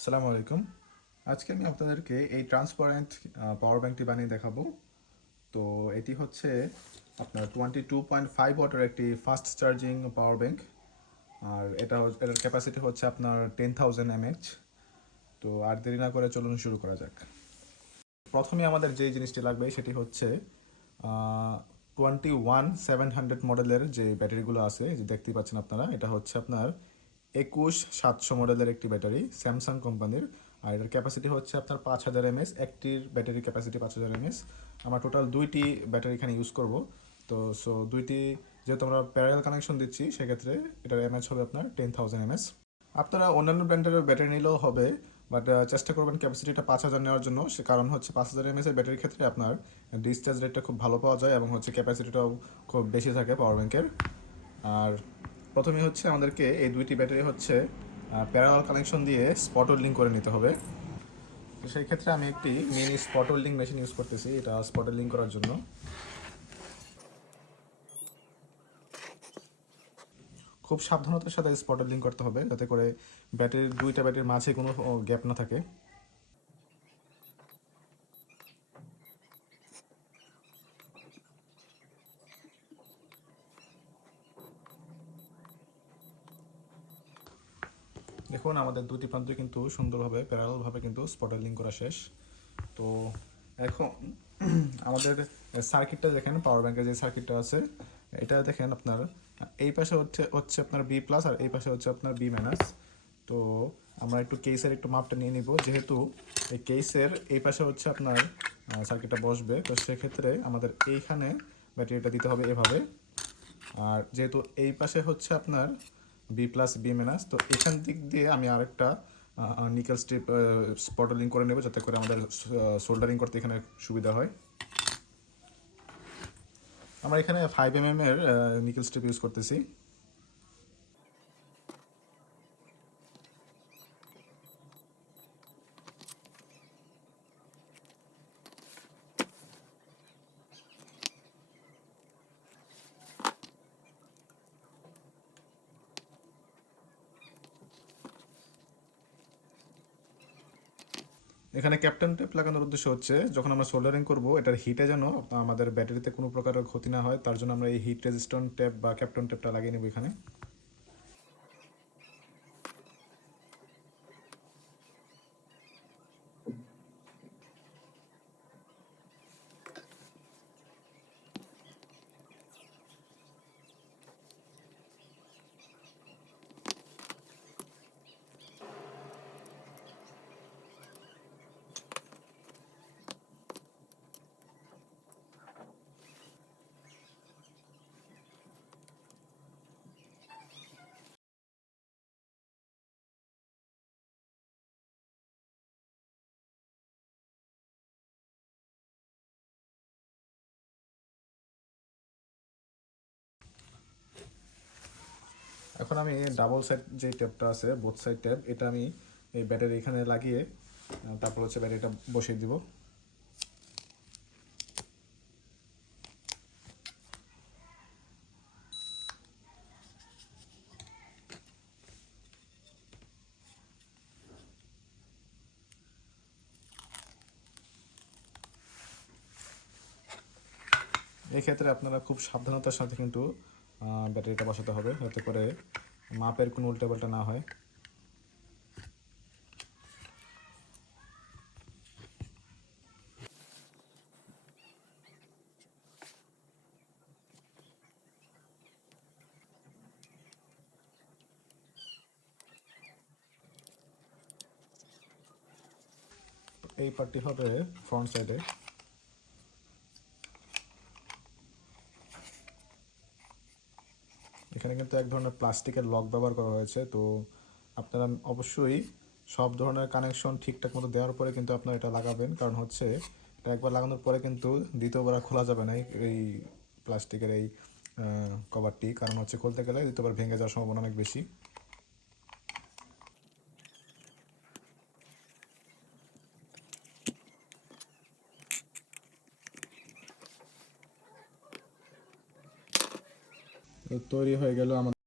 আসসালামু আলাইকুম। আজকে আমি আপনাদেরকে এই ট্রান্সপারেন্ট পাওয়ার ব্যাংকটি বানিয়ে দেখাবো। তো এটি হচ্ছে আপনার 22.5 ওয়াটের একটি ফাস্ট চার্জিং পাওয়ার ব্যাংক। আর এটার ক্যাপাসিটি হচ্ছে আপনার 10,000 mAh। তো আর দেরি না করে চলুন শুরু করা যাক। প্রথমে আমাদের যে জিনিসটি লাগবে সেটি হচ্ছে 21,700 মডেলের যে ব্যাটারিগুলো আছে, যে দেখতেই পাচ্ছেন আপনারা, এটা হচ্ছে আপনার 21,700 মডেলের একটি ব্যাটারি স্যামসাং কোম্পানির। আর এটার ক্যাপাসিটি হচ্ছে আপনার 5,000 mAh। একটির ব্যাটারি ক্যাপাসিটি 5,000 mAh। আমরা টোটাল দুইটি ব্যাটারি এখানে ইউজ করব। তো দুইটি যেহেতু আমরা প্যারালাল কানেকশন দিচ্ছি, সেক্ষেত্রে এটার এমএচ হবে আপনার 10,000 mAh। আপনারা অন্যান্য ব্র্যান্ডের ব্যাটারি নিলেও হবে, বাট চেষ্টা করবেন ক্যাপাসিটিটা 5,000 নেওয়ার জন্য। সে কারণ হচ্ছে 5,000 mAh এর ব্যাটারির ক্ষেত্রে আপনার ডিসচার্জ রেটটা খুব ভালো পাওয়া যায় এবং হচ্ছে ক্যাপাসিটিটাও খুব বেশি থাকে পাওয়ার ব্যাংকের। আর প্রথমে হচ্ছে আমাদেরকে এই দুইটি ব্যাটারি হচ্ছে প্যারালাল কানেকশন দিয়ে স্পট ওয়েল্ডিং করে নিতে হবে। তো সেই ক্ষেত্রে আমি একটি mini spot welding machine use করতেছি এটা স্পট ওয়েল্ডিং করার জন্য। খুব সাবধানতার সাথে স্পট ওয়েল্ডিং করতে হবে, যাতে করে দুইটা ব্যাটারির মাঝে কোনো গ্যাপ না থাকে। দেখুন, আমাদের দুটি প্রান্ত কিন্তু সুন্দরভাবে প্যারালালভাবে কিন্তু স্পট ওয়েল্ডিং করা শেষ। তো এখন আমাদের সার্কিটটা দেখেন, পাওয়ার ব্যাংকের যে সার্কিটটা আছে, এটা দেখেন আপনার এই পাশে হচ্ছে হচ্ছে আপনার বি প্লাস আর এই পাশে হচ্ছে আপনার বি মাইনাস। তো আমরা একটু কেসের একটু মাপটা নিয়ে নিব, যেহেতু এই কেসের এই পাশে হচ্ছে আপনার সার্কিটটা বসবে। তো সেক্ষেত্রে আমাদের এইখানে ব্যাটারিটা দিতে হবে এভাবে। আর যেহেতু এই পাশে হচ্ছে আপনার বি প্লাস বি মাইনাস, তো এখান দিক দিয়ে আমি আরেকটা নিকেল স্ট্রিপ স্পটলিং করে নেব, যাতে করে আমাদের সোল্ডারিং করতে এখানে সুবিধা হয়। আমরা এখানে 5 mm এর নিকেল স্ট্রিপ ইউজ করতেছি। এখানে ক্যাপ্টেন টেপ লাগানোর উদ্দেশ্য হচ্ছে, যখন আমরা সোল্ডারিং করব, এটার হিটে যেন আমাদের ব্যাটারিতে কোনো প্রকারের ক্ষতি না হয়, তার জন্য আমরা এই হিট রেজিস্ট্যান্ট টেপ বা ক্যাপ্টেন টেপটা লাগিয়ে নেব এখানে। এখন আমি ডাবল সাইড যে টেপটা আছে, বোথ সাইড টেপ, এটা আমি এই ব্যাটারি এখানে লাগিয়ে তারপর হচ্ছে ব্যাটারিটা বসিয়ে দিব। এই ক্ষেত্রে আপনারা খুব সাবধানতার সাথে কিন্তু ব্যাটারিটা বসাতে হবে, যাতে করে মাপের কোনো উল্টাপাল্টা না হয়। এই পার্টটি হবে ফ্রন্ট সাইডে। এখানে কিন্তু এক ধরনের প্লাস্টিকের লক ব্যবহার করা হয়েছে। তো আপনারা অবশ্যই সব ধরনের কানেকশন ঠিকঠাক মতো দেওয়ার পরে কিন্তু আপনারা এটা লাগাবেন, কারণ হচ্ছে এটা একবার লাগানোর পরে কিন্তু দ্বিতীয়বার আর খোলা যাবে না এই প্লাস্টিকের এই কভারটি, কারণ হচ্ছে খুলতে গেলে দ্বিতীয়বার ভেঙে যাওয়ার সম্ভাবনা অনেক বেশি। তো তৈরি হয়ে গেল আমাদের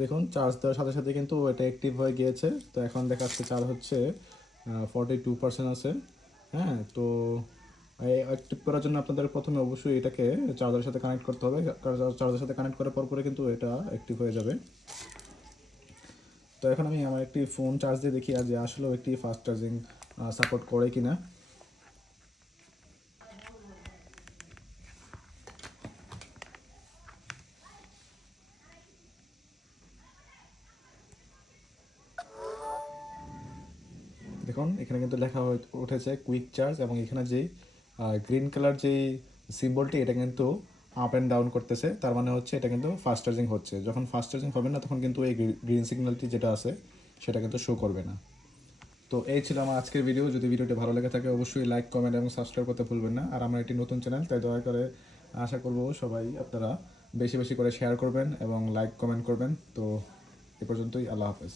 দেখুন চার্জ দেওয়ার সাথে সাথে কিন্তু এটা অ্যাক্টিভ হয়ে গিয়েছে। তো এখন দেখাচ্ছে চার্জ হচ্ছে 42% আছে। হ্যাঁ, তো অ্যাক্টিভ করার জন্য আপনাদের প্রথমে অবশ্যই এটাকে চার্জারের সাথে কানেক্ট করতে হবে। চার্জারের সাথে কানেক্ট করার পরে কিন্তু এটা অ্যাক্টিভ হয়ে যাবে। তো এখন আমি আমার একটি ফোন চার্জ দিয়ে দেখি যে আসলেও একটি ফাস্ট চার্জিং সাপোর্ট করে কিনা। দেখুন এখানে কিন্তু লেখা উঠেছে কুইক চার্জ, এবং এখানে যেই গ্রিন কালার যেই সিম্বলটি এটা কিন্তু আপ অ্যান্ড ডাউন করতেছে, তার মানে হচ্ছে এটা কিন্তু ফাস্ট চার্জিং হচ্ছে। যখন ফাস্ট চার্জিং হবে না তখন কিন্তু এই গ্রিন সিগন্যালটি যেটা আছে সেটা কিন্তু শো করবে না। তো এই ছিল আমার আজকের ভিডিও। যদি ভিডিওটি ভালো লেগে থাকে অবশ্যই লাইক, কমেন্ট এবং সাবস্ক্রাইব করতে ভুলবেন না। আর আমার একটি নতুন চ্যানেল, তাই দয়া করে আশা করব সবাই আপনারা বেশি বেশি করে শেয়ার করবেন এবং লাইক কমেন্ট করবেন। তো এ পর্যন্তই, আল্লাহ হাফেজ।